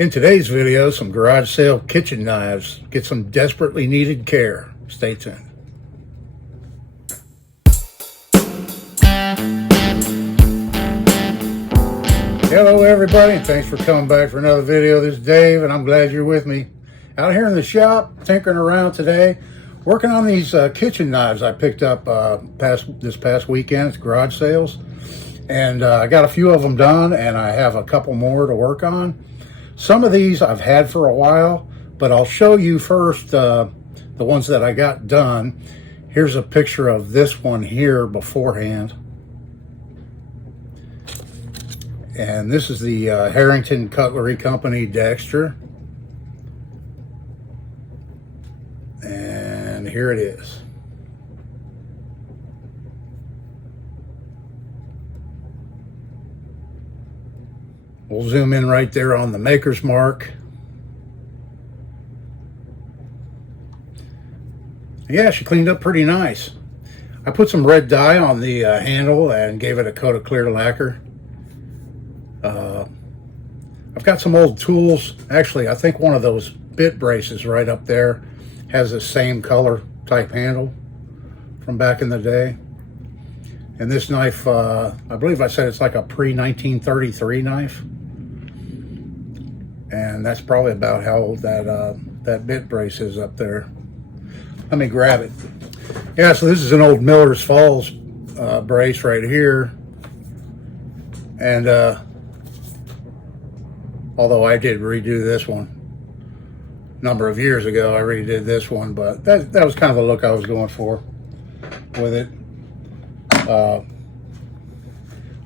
In today's video, some garage sale kitchen knives get some desperately needed care. Stay tuned. Hello everybody, and thanks for coming back for another video. This is Dave, and I'm glad you're with me. Out here in the shop, tinkering around today, working on these kitchen knives I picked up this past weekend. It's garage sales. And I got a few of them done, and I have a couple more to work on. Some of these I've had for a while, but I'll show you first the ones that I got done. Here's a picture of this one here beforehand. And this is the Harrington Cutlery Company Dexter. And here it is. We'll zoom in right there on the maker's mark. Yeah, she cleaned up pretty nice. I put some red dye on the handle and gave it a coat of clear lacquer. I've got some old tools. Actually, I think one of those bit braces right up there has the same color type handle from back in the day. And this knife, I believe I said it's like a pre-1933 knife. And that's probably about how old that bit brace is up there. Let me grab it. Yeah, so this is an old Miller's Falls brace right here. And although I did redo this one a number of years ago, I redid this one, but that was kind of the look I was going for with it.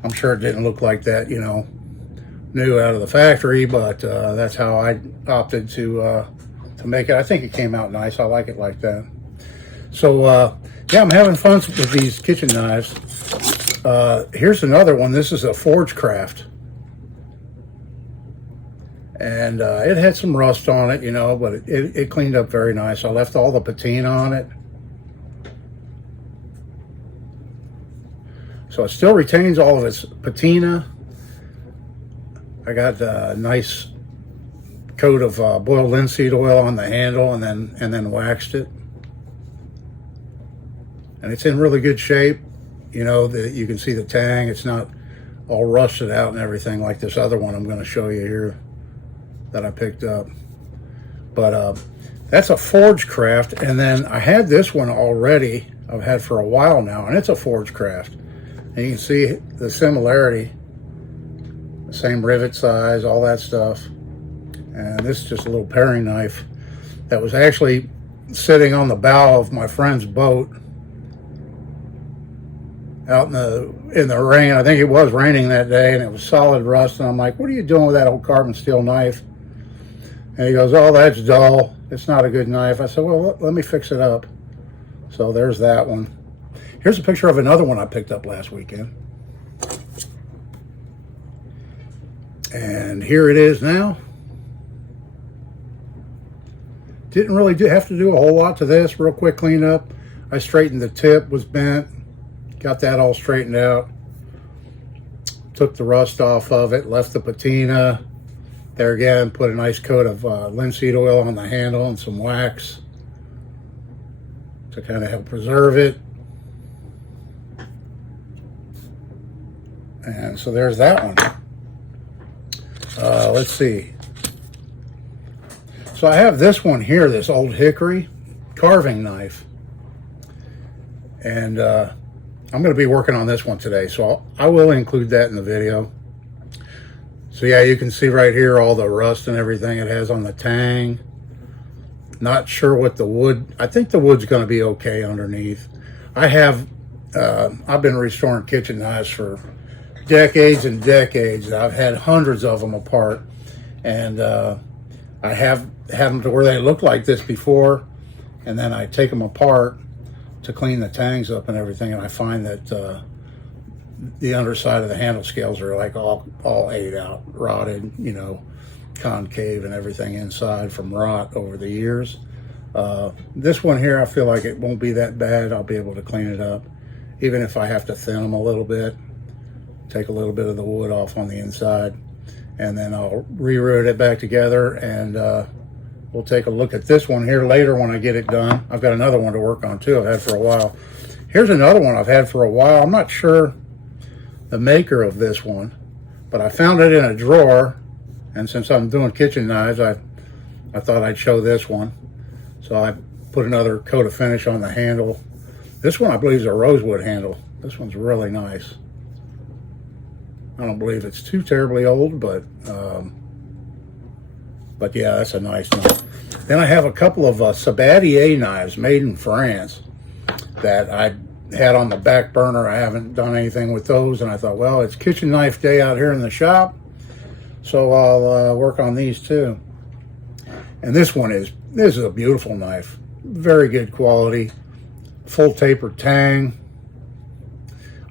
I'm sure it didn't look like that, you know, new out of the factory, but that's how I opted to make it. I think it came out nice. I like it like that. So yeah, I'm having fun with these kitchen knives. Here's another one. This is a Forge Craft, and it had some rust on it, you know, but it cleaned up very nice. I left all the patina on it, so it still retains all of its patina. I got a nice coat of boiled linseed oil on the handle, and then waxed it. And it's in really good shape. You know, you can see the tang. It's not all rusted out and everything like this other one I'm going to show you here that I picked up. But that's a Forge Craft. And then I had this one already. I've had for a while now, and it's a Forge Craft. And you can see the similarity. Same rivet size, all that stuff. And this is just a little paring knife that was actually sitting on the bow of my friend's boat out in the rain. I think it was raining that day, and it was solid rust. And I'm like, what are you doing with that old carbon steel knife? And he goes, oh, that's dull. It's not a good knife. I said, well, let me fix it up. So there's that one. Here's a picture of another one I picked up last weekend. And here it is now. Didn't really have to do a whole lot to this. Real quick cleanup. I straightened the tip, was bent. Got that all straightened out. Took the rust off of it, left the patina. There again, put a nice coat of linseed oil on the handle and some wax to kind of help preserve it. And so there's that one. Let's see. So I have this one here, this old hickory carving knife. And I'm going to be working on this one today, so I will include that in the video. So yeah, you can see right here all the rust and everything it has on the tang. Not sure what the wood, I think the wood's going to be okay underneath. I've been restoring kitchen knives for decades and decades. I've had hundreds of them apart, and I have had them to where they look like this before, and then I take them apart to clean the tangs up and everything, and I find that the underside of the handle scales are like all ate out, rotted, you know, concave and everything inside from rot over the years. This one here, I feel like it won't be that bad. I'll be able to clean it up, even if I have to thin them a little bit, take a little bit of the wood off on the inside. and then I'll reroute it back together, and we'll take a look at this one here later when I get it done. I've got another one to work on too, I've had for a while. Here's another one I've had for a while. I'm not sure the maker of this one, but I found it in a drawer, and since I'm doing kitchen knives, I thought I'd show this one. So I put another coat of finish on the handle. This one I believe is a rosewood handle. This one's really nice. I don't believe it's too terribly old, but yeah, that's a nice knife. Then I have a couple of Sabatier knives made in France that I had on the back burner. I haven't done anything with those, and I thought, well, it's kitchen knife day out here in the shop, so I'll work on these too. And this is a beautiful knife, very good quality, full taper tang.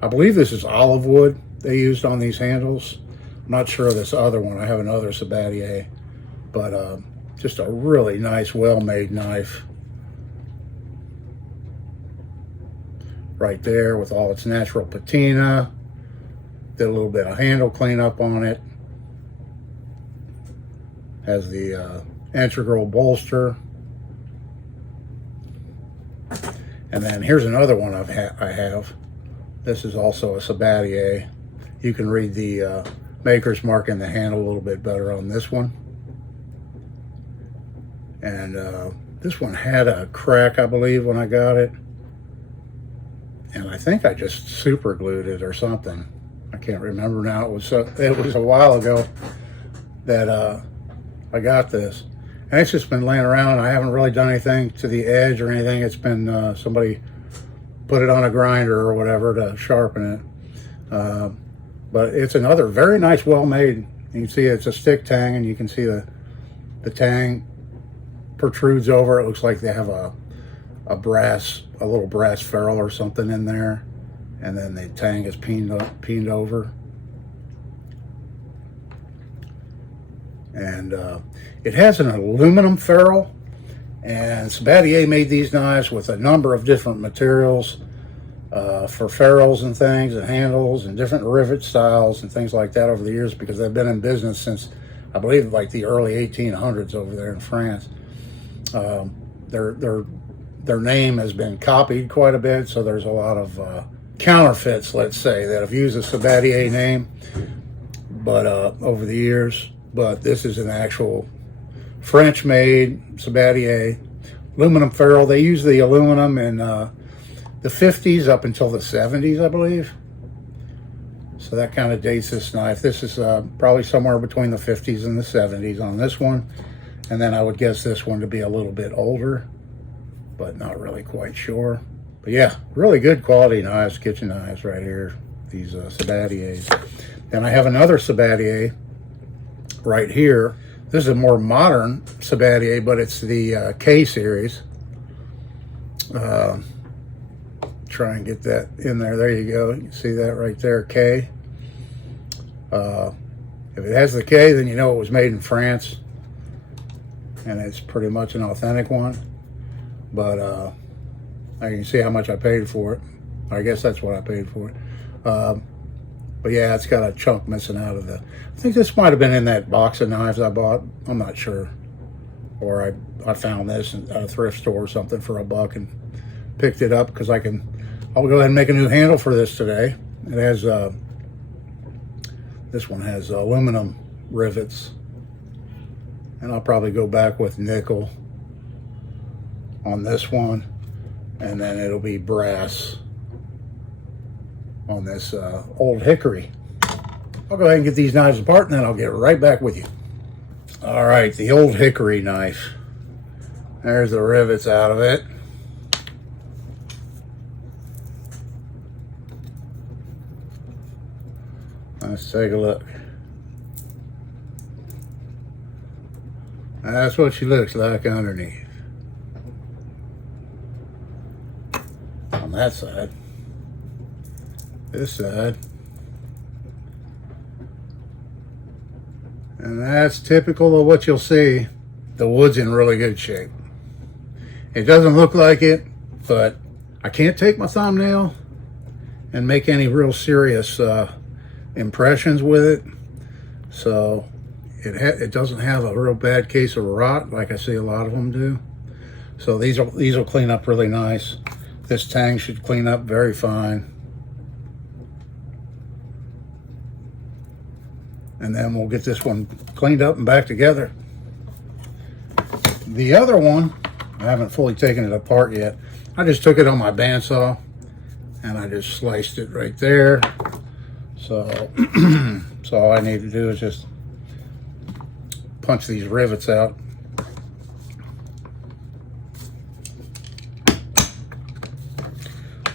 I believe this is olive wood they used on these handles. I'm not sure of this other one. I have another Sabatier, but just a really nice, well-made knife. Right there with all its natural patina. Did a little bit of handle cleanup on it. Has the integral bolster. And then here's another one I have. This is also a Sabatier. You can read the maker's mark in the handle a little bit better on this one. And this one had a crack, I believe, when I got it. And I think I just super glued it or something. I can't remember now. It was a while ago that I got this. And it's just been laying around. I haven't really done anything to the edge or anything. It's been somebody put it on a grinder or whatever to sharpen it. But it's another very nice, well-made. You can see it's a stick tang, and you can see the tang protrudes over. It looks like they have a little brass ferrule or something in there, and then the tang is peened over. And it has an aluminum ferrule, and Sabatier made these knives with a number of different materials for ferrules and things and handles and different rivet styles and things like that over the years, because they've been in business since, I believe, like the early 1800s over there in France. Their name has been copied quite a bit, so there's a lot of counterfeits, let's say, that have used the Sabatier name, but over the years. But this is an actual French-made Sabatier aluminum ferrule. They use the aluminum in the 50s up until the 70s, I believe. So that kind of dates this knife. This is probably somewhere between the 50s and the 70s on this one. And then I would guess this one to be a little bit older, but not really quite sure. But yeah, really good quality knives, kitchen knives right here, these Sabatiers. Then I have another Sabatier right here. This is a more modern Sabatier, but it's the K series. Try and get that in there. There you go. You can see that right there, K. If it has the K, then you know it was made in France, and it's pretty much an authentic one. But you can see how much I paid for it. I guess that's what I paid for it. But yeah, it's got a chunk missing out of the... I think this might have been in that box of knives I bought. I'm not sure. Or I found this at a thrift store or something for $1 and picked it up because I'll go ahead and make a new handle for this today. It has... this one has aluminum rivets. And I'll probably go back with nickel on this one, and then it'll be brass on this old hickory. I'll go ahead and get these knives apart, and then I'll get right back with you. All right, the old hickory knife. There's the rivets out of it. Let's take a look. That's what she looks like underneath. On that side. This side. And that's typical of what you'll see. The wood's in really good shape. It doesn't look like it, but I can't take my thumbnail and make any real serious impressions with it. So it doesn't have a real bad case of rot like I see a lot of them do. So these will clean up really nice. This tang should clean up very fine. And then we'll get this one cleaned up and back together. The other one, I haven't fully taken it apart yet. I just took it on my bandsaw and I just sliced it right there. So, so all I need to do is just punch these rivets out.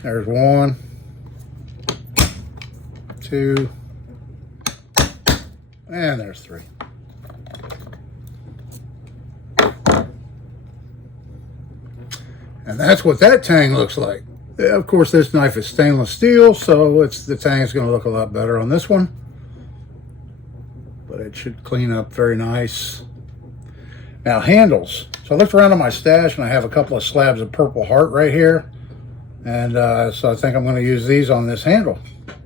There's 1, 2, and there's 3. And that's what that tang looks like. Of course, this knife is stainless steel, so the tang is going to look a lot better on this one. But it should clean up very nice. Now, handles. So I looked around in my stash, and I have a couple of slabs of Purple Heart right here. And so I think I'm going to use these on this handle.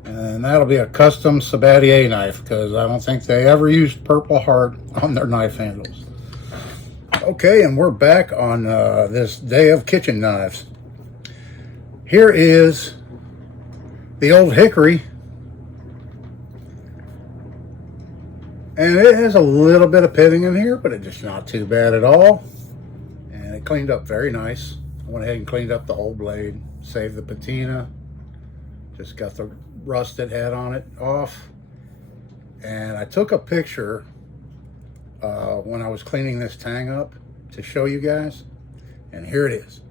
And that'll be a custom Sabatier knife, because I don't think they ever used Purple Heart on their knife handles. Okay, and we're back on this day of kitchen knives. Here is the old hickory. And it has a little bit of pitting in here, but it's just not too bad at all. And it cleaned up very nice. I went ahead and cleaned up the whole blade, saved the patina, just got the rust it had on it off. And I took a picture when I was cleaning this tang up to show you guys, and here it is.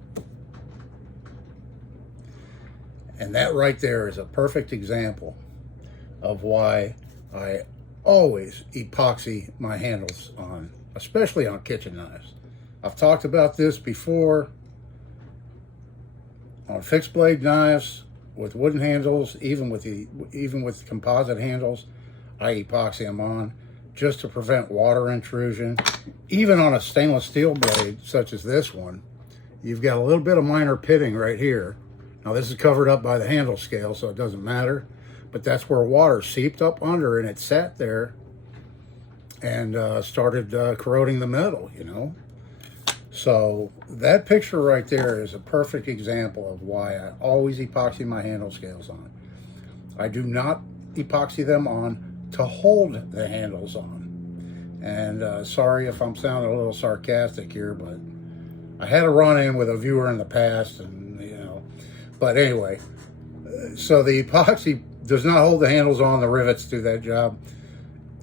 And that right there is a perfect example of why I always epoxy my handles on, especially on kitchen knives. I've talked about this before. On fixed blade knives with wooden handles, even with composite handles, I epoxy them on just to prevent water intrusion. Even on a stainless steel blade such as this one, you've got a little bit of minor pitting right here. Now this is covered up by the handle scale, so it doesn't matter, but that's where water seeped up under and it sat there and started corroding the metal, you know. So that picture right there is a perfect example of why I always epoxy my handle scales on. I do not epoxy them on to hold the handles on. And sorry if I'm sounding a little sarcastic here, but I had a run-in with a viewer in the past, and you know. But anyway, so the epoxy does not hold the handles on. The rivets do that job.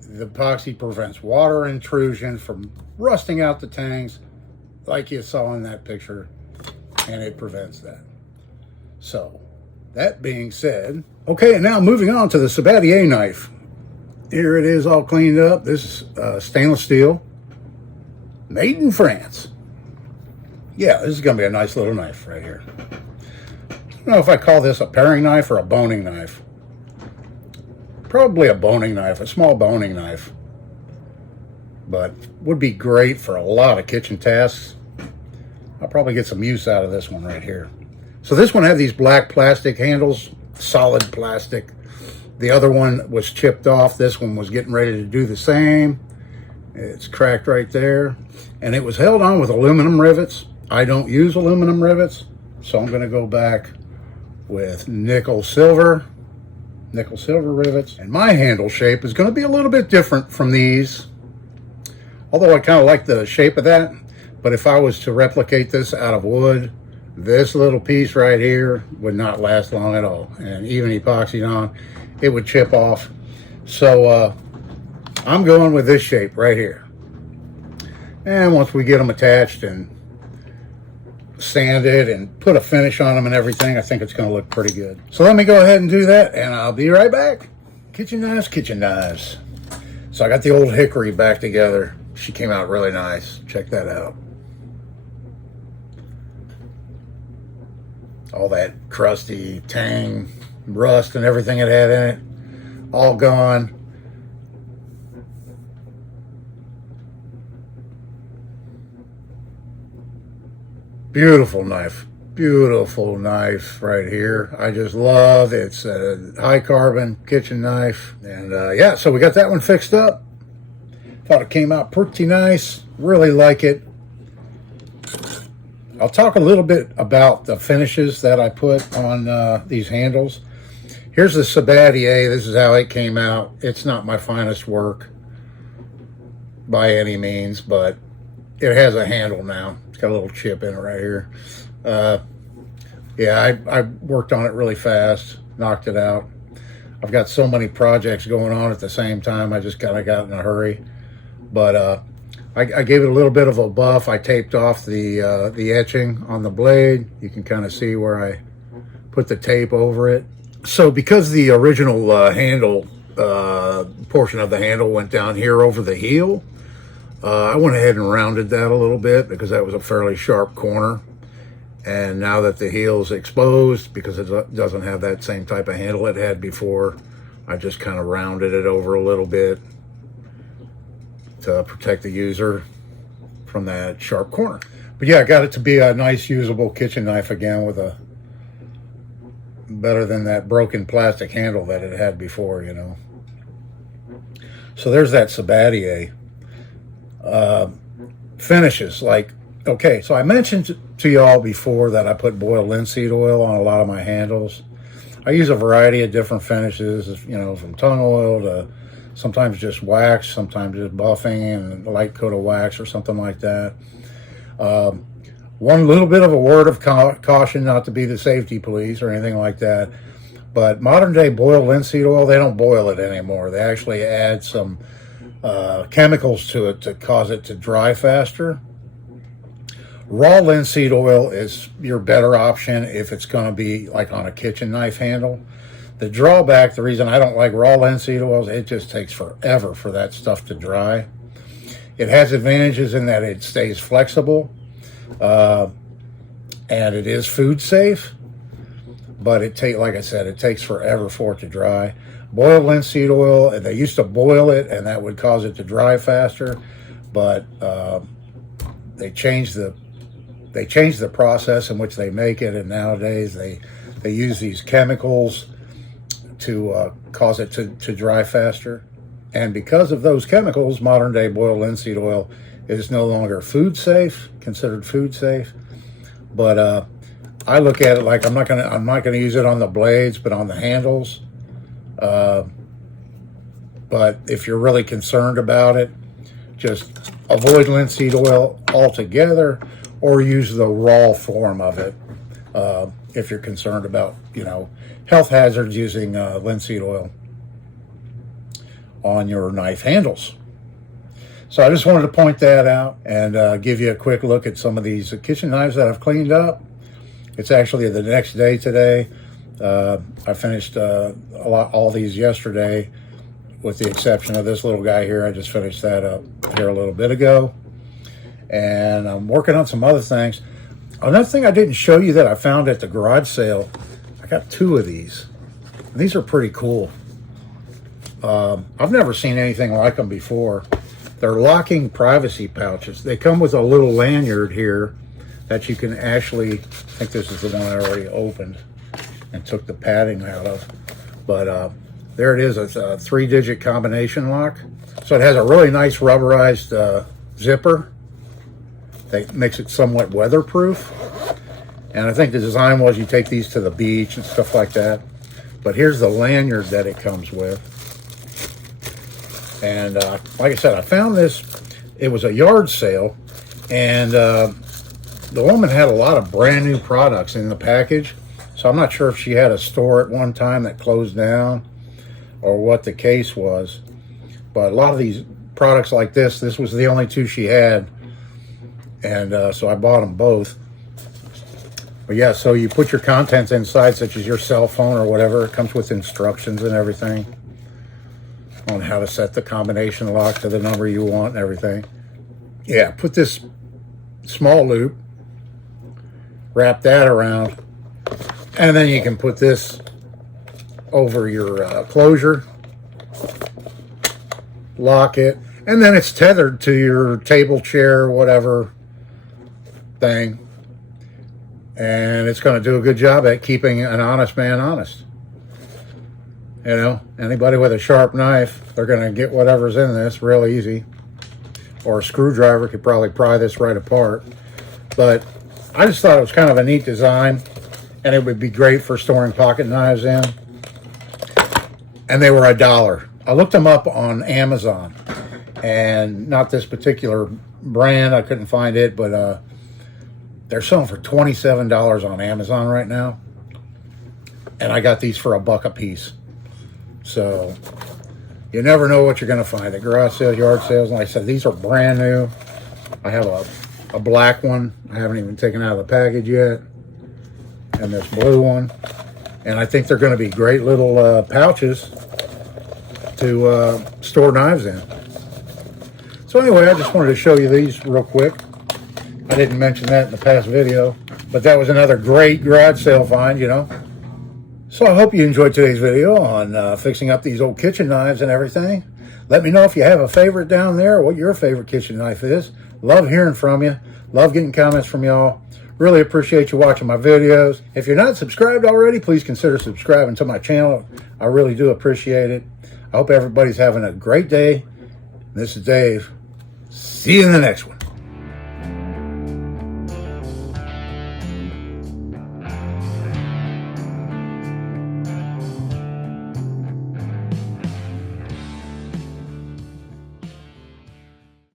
The epoxy prevents water intrusion from rusting out the tangs, like you saw in that picture, and it prevents that. So, that being said, okay, and now moving on to the Sabatier knife. Here it is all cleaned up. This is stainless steel, made in France. Yeah, this is going to be a nice little knife right here. I don't know if I call this a paring knife or a boning knife. Probably a boning knife, a small boning knife. But would be great for a lot of kitchen tasks. I'll probably get some use out of this one right here. So this one had these black plastic handles, solid plastic. The other one was chipped off. This one was getting ready to do the same. It's cracked right there. And it was held on with aluminum rivets. I don't use aluminum rivets, so I'm going to go back with nickel silver rivets. And my handle shape is going to be a little bit different from these. Although I kind of like the shape of that, but if I was to replicate this out of wood, this little piece right here would not last long at all. And even epoxied on, it would chip off. So I'm going with this shape right here. And once we get them attached and sanded and put a finish on them and everything, I think it's going to look pretty good. So let me go ahead and do that, and I'll be right back. Kitchen knives, kitchen knives. So I got the old hickory back together. She came out really nice. Check that out. All that crusty tang, rust, and everything it had in it, all gone. Beautiful knife right here. I just love it. It's a high carbon kitchen knife. And yeah, so we got that one fixed up. Thought it came out pretty nice. Really like it. I'll talk a little bit about the finishes that I put on these handles. Here's the Sabatier. This is how it came out. It's not my finest work by any means, but it has a handle now. It's got a little chip in it right here. Yeah, I worked on it really fast, knocked it out. I've got so many projects going on at the same time, I just kind of got in a hurry. But I gave it a little bit of a buff. I taped off the etching on the blade. You can kind of see where I put the tape over it. So because the original handle, portion of the handle went down here over the heel, I went ahead and rounded that a little bit because that was a fairly sharp corner. And now that the heel's exposed, because it doesn't have that same type of handle it had before, I just kind of rounded it over a little bit to protect the user from that sharp corner. But yeah, I got it to be a nice usable kitchen knife again, with a better than that broken plastic handle that it had before, you know. So there's that Sabatier. Finishes, like, okay, so I mentioned to y'all before that I put boiled linseed oil on a lot of my handles. I use a variety of different finishes, you know, from tongue oil to sometimes just wax, sometimes just buffing and a light coat of wax or something like that. One little bit of a word of caution, not to be the safety police or anything like that, but modern day boiled linseed oil, they don't boil it anymore. They actually add some chemicals to it to cause it to dry faster. Raw linseed oil is your better option if it's going to be like on a kitchen knife handle. The drawback, the reason I don't like raw linseed oil, is it just takes forever for that stuff to dry. It has advantages in that it stays flexible, and it is food safe, but like I said, it takes forever for it to dry. Boiled linseed oil, they used to boil it and that would cause it to dry faster, but they changed the process in which they make it, and nowadays they use these chemicals to cause it to dry faster. And because of those chemicals, modern day boiled linseed oil is no longer considered food safe. But I look at it like I'm not gonna use it on the blades, but on the handles. But if you're really concerned about it, just avoid linseed oil altogether, or use the raw form of it if you're concerned about, you know, health hazards using linseed oil on your knife handles. So I just wanted to point that out and give you a quick look at some of these kitchen knives that I've cleaned up. It's actually the next day today. I finished all these yesterday, with the exception of this little guy here. I just finished that up here a little bit ago. And I'm working on some other things. Another thing I didn't show you that I found at the garage sale, I got 2 of these. These are pretty cool. I've never seen anything like them before. They're locking privacy pouches. They come with a little lanyard here that you can actually, I think this is the one I already opened and took the padding out of. But there it is. It's a 3-digit combination lock. So it has a really nice rubberized zipper that makes it somewhat weatherproof. And I think the design was you take these to the beach and stuff like that. But here's the lanyard that it comes with. And like I said, I found this. It was a yard sale, and the woman had a lot of brand new products in the package. So I'm not sure if she had a store at one time that closed down or what the case was. But a lot of these products like this was the only 2 she had. And so I bought them both. But yeah, so you put your contents inside, such as your cell phone or whatever. It comes with instructions and everything on how to set the combination lock to the number you want and everything. Yeah, put this small loop, wrap that around, and then you can put this over your closure, lock it, and then it's tethered to your table, chair, whatever thing, and it's going to do a good job at keeping an honest man honest. You know, anybody with a sharp knife, they're going to get whatever's in this real easy. or a screwdriver could probably pry this right apart. But I just thought it was kind of a neat design, and it would be great for storing pocket knives in. And they were $1. I looked them up on Amazon, and not this particular brand, I couldn't find it, but they're selling for $27 on Amazon right now. And I got these for $1 a piece. So you never know what you're going to find at garage sales, yard sales. Like I said, these are brand new. I have a black one. I haven't even taken out of the package yet. And this blue one. And I think they're going to be great little pouches to store knives in. So anyway, I just wanted to show you these real quick. I didn't mention that in the past video, but that was another great garage sale find, you know. So I hope you enjoyed today's video on fixing up these old kitchen knives and everything. Let me know if you have a favorite down there, what your favorite kitchen knife is. Love hearing from you. Love getting comments from y'all. Really appreciate you watching my videos. If you're not subscribed already, please consider subscribing to my channel. I really do appreciate it. I hope everybody's having a great day. This is Dave. See you in the next one.